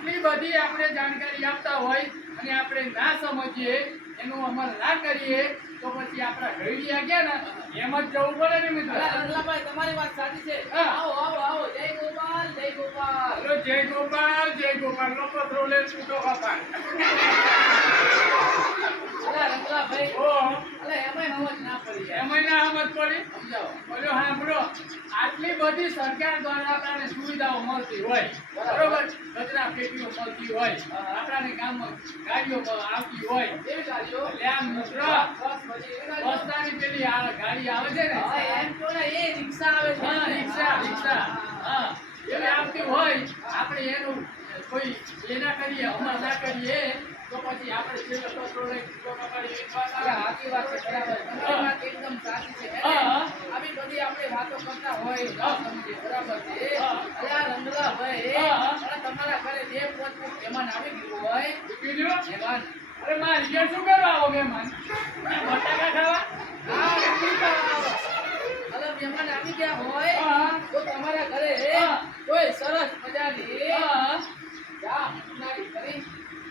આટલી બધી આપણે જાણકારી આપતા હોય અને આપણે ના સમજીએ એનું અમલ ના કરીએ તો પછી આપણા ઘડિયા ગયા ને એમ જ જવું પડે ને મિત્રો. રંગલાભાઈ તમારી વાત સાચી છે. આવો આવો આવો, જય ગોપાલ જય ગોપાલ. હેલો જય ગોપાલ નો પત્રો લે છૂટો કપાય. રંગલાભાઈ ઓ એમાંય સમજ ના પડી. એમાંય ના સમજ પડી. સમજાવો. બોલો સાંભળો, આટલી બધી સરકાર દ્વારા આપણને સુવિધાઓ મળતી હોય બરોબર, કચરા પેટીઓ મળતી હોય, આપણાને ગામમાં ગાડીઓ આવતી હોય, એવી ગાડીઓ એટલે આમ મિત્ર બસની પેલી ગાડી આવે છે ને, એમ તો ને એ રિક્ષા આવે છે. હા રિક્ષા હા એવી આવતી હોય, આપણે એનું કોઈ એ ના કરીએ, અમલ ના કરીએ તો પછી આપણે છેલ્લે પત્રો લઈ છૂટો કપાડીએ. એક વાત આવે. સાચી વાત છે, બરાબર. તમારી વાત એકદમ સાચી છે. આવી બધી આપણે વાતો કરતા હોય સમજે, બરાબર છે. અલ્યા રંગલાભાઈ, તમારા ઘરે બે પોચ મહેમાન આવી ગયું હોય, બીજું મહેમાન અરે મારી ઘેર શું કરવા આવો મહેમાન? બટાકા ખાવા? હા રોટલી ખાવા આવો. અરે મહેમાન આવી ગયા હોય તો તમારા ઘરે કોઈ સરસ મજાની ચા બનાવી કરી.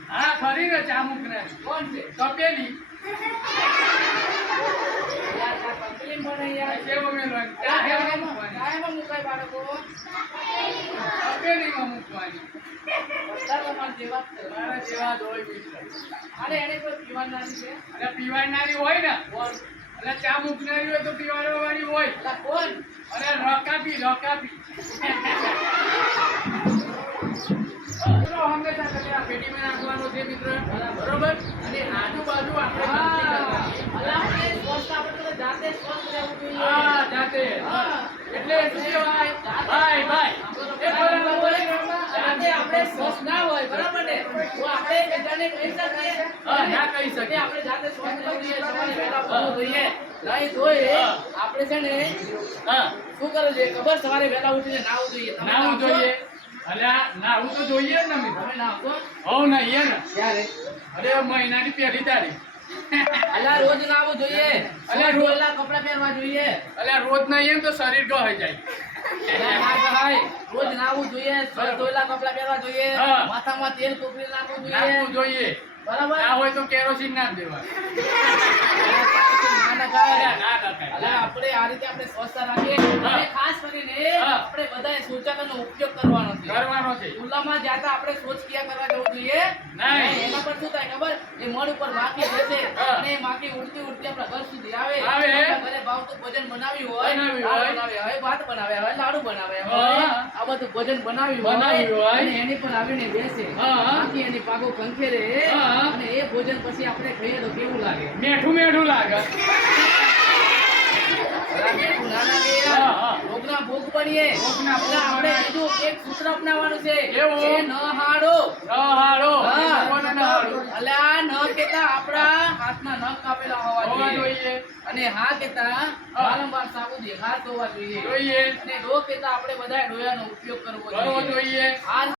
હા ખરી ને ચા મૂકનારી. કોણ છે? તપેલી યાર ચા કંપની બને યાર. સેવો મેળવાની. ચા હેવામાં મૂકવાની. ચાયમાં મુકાય બાળકો. તપેલીમાં મૂકવાની. બધા તમારા જેવા જ છે. મારા જેવા જ હોય મિત્ર. અરે એને કોઈ પીવાનારી છે? અને પીવાનારી હોય ને, અને ચા મૂકનારી હોય તો પીવાવાળી હોય. અલા કોણ? અને રકાપી હંમેશા કચરા પેટીમાં નાખવાનો છે મિત્ર, બરોબર. અને આજુબાજુ આપણે ગંદકી કરવાની. અલા આપણે સ્વસ્થ આપણે તો જાતે સ્વસ્થ રહેવું જોઈએ. હા જાતે. એટલે શું કહેવાય? ભાઈ જાતે આપણે સ્વસ્થ ના હોય, બરાબર ને, તો આપણે બીજાને કહી શકીએ? ના કહી શકીએ. આપણે જાતે સ્વસ્થ રહેવું જોઈએ, સવારે વહેલા ઉઠવું જોઈએ. નહીં તોય આપણે છે ને હા શું કરવું જોઈએ ખબર? સવારે વહેલા ઉઠીને નાહવું જોઈએ. તમે નાવું નાહશો? જોઈએ. અલ્યા નાવું તો જોઈએ ને મિત્ર. તમે નાહશો? હવ નાહીએ ને. ક્યારે? અરે મહિનાની પહેલી તારીખ. અલા રોજ નાહવું જોઈએ. અલા, રોજ. ધોયેલા કપડાં પહેરવા જોઈએ. અલ્યા રોજ નાહીએ ને તો શરીર ગહાઈ જાય. અલા ના કહાય. રોજ નાહવું જોઈએ, ધોયેલા કપડાં પહેરવા જોઈએ, હા. માથામાં તેલ કોપરી નાખવું જોઈએ. નાખવું જોઈએ. બરાબર? ના હોય તો કેરોસીન ના જ દેવાય. ના નખાય. અલ્યા ના નખાય. અલા આપણે આ રીતે આપણે સ્વચ્છતા રાખીએ. હા. અને ખાસ કરીને હા. આપણે બધાએ શૌચાલયનો ઉપયોગ કરવાનો છે. કરવાનો છે. ખુલ્લામાં જાતા આપણે શૌચ ક્રિયા કરવા જવું જોઈએ નહીં. એના પર શું થાય ખબર? એ મળ ઉપર માખી બેસે હા. અને એ માખી ઉડતી ઉડતી આપણા ઘર સુધી આવે. આવે. આપણા ઘરે ભાવતું ભોજન બનાવ્યું હોય, બનાવ્યું દાળ હોય. બનાવ્યા હોય, ભાત બનાવ્યા હોય, લાડુ બનાવ્યા હા. હોય, આ બધું ભોજન બનાવ્યું બનાવ્યું હોય. અને એની પર આવીને બેસે. હા. માખી એની પાગો ખંખેરે હા. અને એ ભોજન પછી આપણે ખાઈએ તો કેવું લાગે? મેઠું લાગે. બરાબર, મેઠું ના લાગે હા, યાર. હા. રોગના ભોગ બનીએ. રોગના ભોગ એટલે આપણે બનાય. બીજું એક સૂત્ર અપનાવવાનું છે. એવું? એ ન હાડો. હાડો. હા. કોને ના હાડો? અલ્યા ન કેતા આપણા હાથના નખ કાપેલા હોવા હોવા જોઈએ. જોઈએ. અને હા કેતા વારંવાર સાબુથી હાથ ધોવા જોઈએ. જોઈએ. અને ડો કેતા આપણે બધા ડોયાનો ઉપયોગ કરવો કરવો જોઈએ. આ